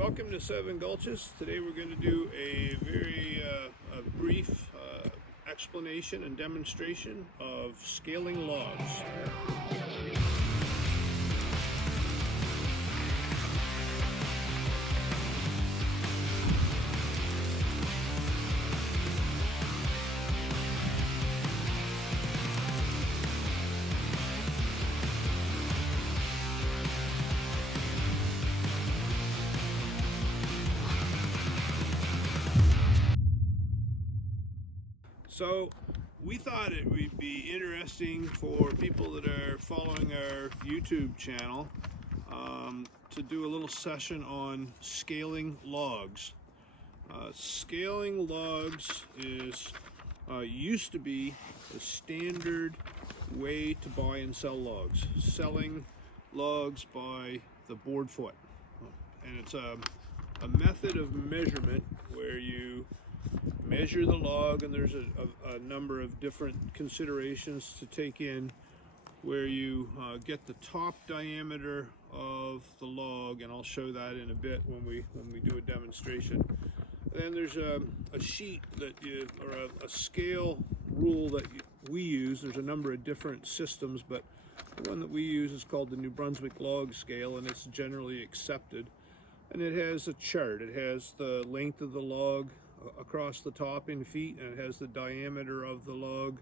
welcome to Seven Gulches. Today we're going to do a very brief explanation and demonstration of scaling logs. So we thought it would be interesting for people that are following our YouTube channel to do a little session on scaling logs. Scaling logs is used to be a standard way to buy and sell logs. Selling logs by the board foot. And it's a method of measurement where you measure the log, and there's a number of different considerations to take in, where you get the top diameter of the log, and I'll show that in a bit when we do a demonstration. And then there's a sheet that or a scale rule that we use. There's a number of different systems, but the one that we use is called the New Brunswick log scale, and it's generally accepted. And it has a chart. It has the length of the log across the top in feet, and it has the diameter of the log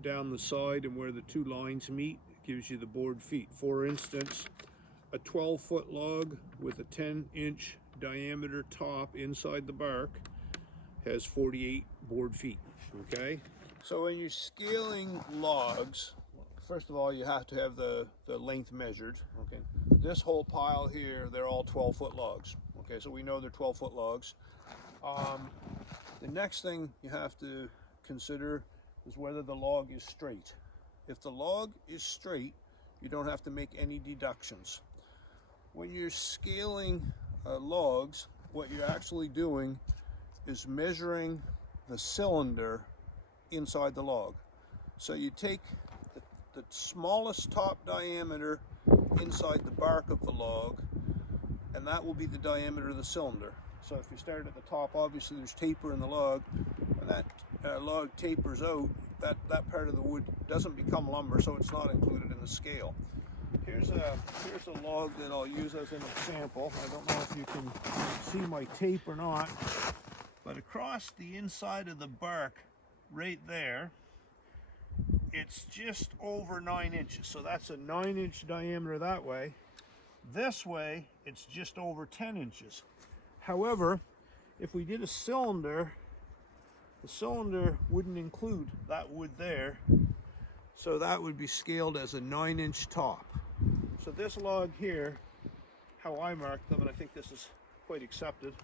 down the side, and where the two lines meet, it gives you the board feet. For instance, a 12-foot log with a 10-inch diameter top inside the bark has 48 board feet. Okay, so when you're scaling logs, first of all, you have to have the length measured. Okay, this whole pile here, they're all 12-foot logs. Okay, so we know they're 12-foot logs. The next thing you have to consider is whether the log is straight. If the log is straight, you don't have to make any deductions. When you're scaling logs, what you're actually doing is measuring the cylinder inside the log. So you take the smallest top diameter inside the bark of the log, and that will be the diameter of the cylinder. So if you start at the top, obviously there's taper in the log. When that log tapers out, that part of the wood doesn't become lumber, so it's not included in the scale. Here's a log that I'll use as an example. I don't know if you can see my tape or not, but across the inside of the bark right there, it's just over 9 inches. So that's a 9-inch diameter that way. This way, it's just over 10 inches. However, if we did a cylinder, the cylinder wouldn't include that wood there, so that would be scaled as a 9-inch top. So this log here, how I marked them, and I think this is quite accepted.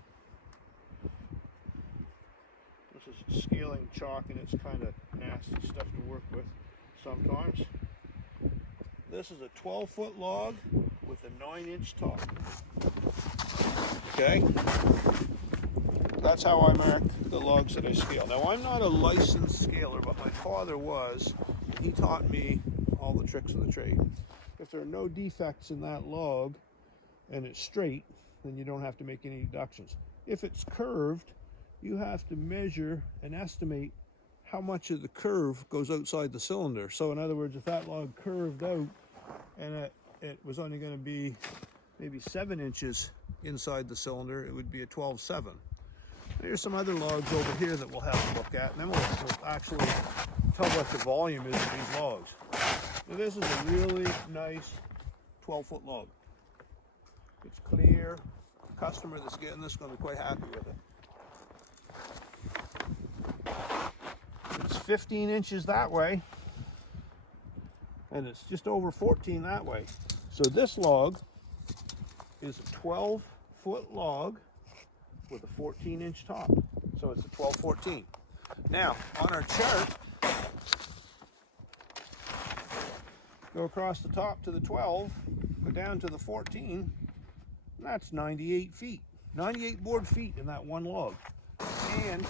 This is scaling chalk, and it's kind of nasty stuff to work with sometimes. This is a 12-foot log with a 9-inch top. Okay, that's how I mark the logs that I scale. Now, I'm not a licensed scaler, but my father was, and he taught me all the tricks of the trade. If there are no defects in that log and it's straight, then you don't have to make any deductions. If it's curved, you have to measure and estimate how much of the curve goes outside the cylinder. So in other words, if that log curved out and it was only going to be maybe 7 inches inside the cylinder, it would be a 12-7. There's some other logs over here that we'll have to look at, and then we'll actually tell what the volume is of these logs. Now, this is a really nice 12-foot log. It's clear. The customer that's getting this is going to be quite happy with it. It's 15 inches that way, and it's just over 14 that way. So this log is a 12-foot log with a 14-inch top. So it's a 12-14. Now, on our chart, go across the top to the 12, go down to the 14, and that's 98 feet. 98 board feet in that one log. And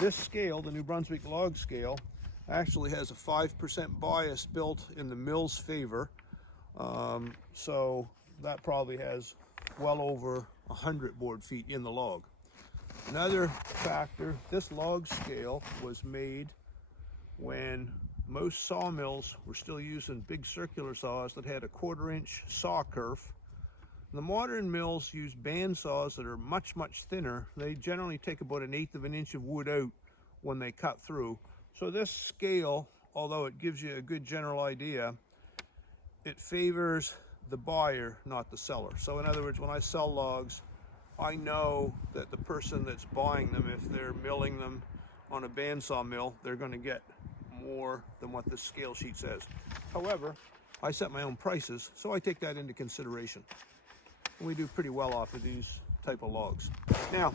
this scale, the New Brunswick log scale, actually has a 5% bias built in the mill's favor. So that probably has well over 100 board feet in the log. Another factor, this log scale was made when most sawmills were still using big circular saws that had a 1/4-inch saw kerf. The modern mills use band saws that are much, much thinner. They generally take about 1/8 of an inch of wood out when they cut through. So this scale, although it gives you a good general idea, it favors the buyer, not the seller. So in other words, when I sell logs, I know that the person that's buying them, if they're milling them on a bandsaw mill, they're going to get more than what the scale sheet says. However, I set my own prices, so I take that into consideration. And we do pretty well off of these type of logs. Now,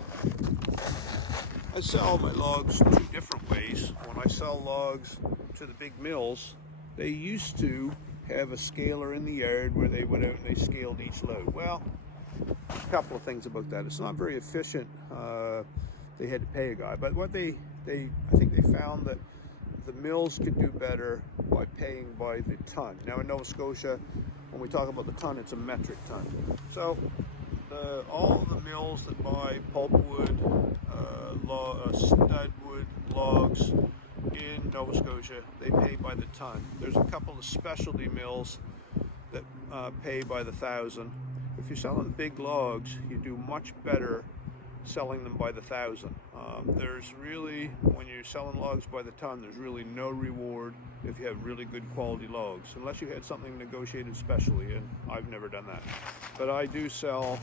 I sell my logs 2 different ways. When I sell logs to the big mills, they used to have a scaler in the yard where they went out and they scaled each load. Well, a couple of things about that. It's not very efficient. They had to pay a guy, but what I think they found that the mills could do better by paying by the ton. Now in Nova Scotia, when we talk about the ton, it's a metric ton. So all the mills that buy pulpwood, studwood logs in Nova Scotia, they pay by the ton. There's a couple of specialty mills that pay by the thousand. If you're selling big logs, you do much better selling them by the thousand. There's really, when you're selling logs by the ton, there's really no reward if you have really good quality logs, unless you had something negotiated specially, and I've never done that. But I do sell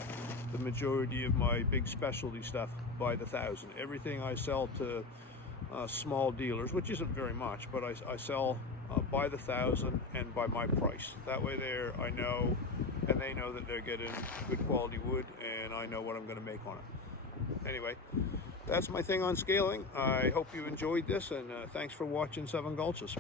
the majority of my big specialty stuff by the thousand. Everything I sell to small dealers, which isn't very much, but I sell by the thousand and by my price. That way I know, and they know that they're getting good quality wood, and I know what I'm going to make on it. Anyway, that's my thing on scaling. I hope you enjoyed this, and thanks for watching Seven Gulches.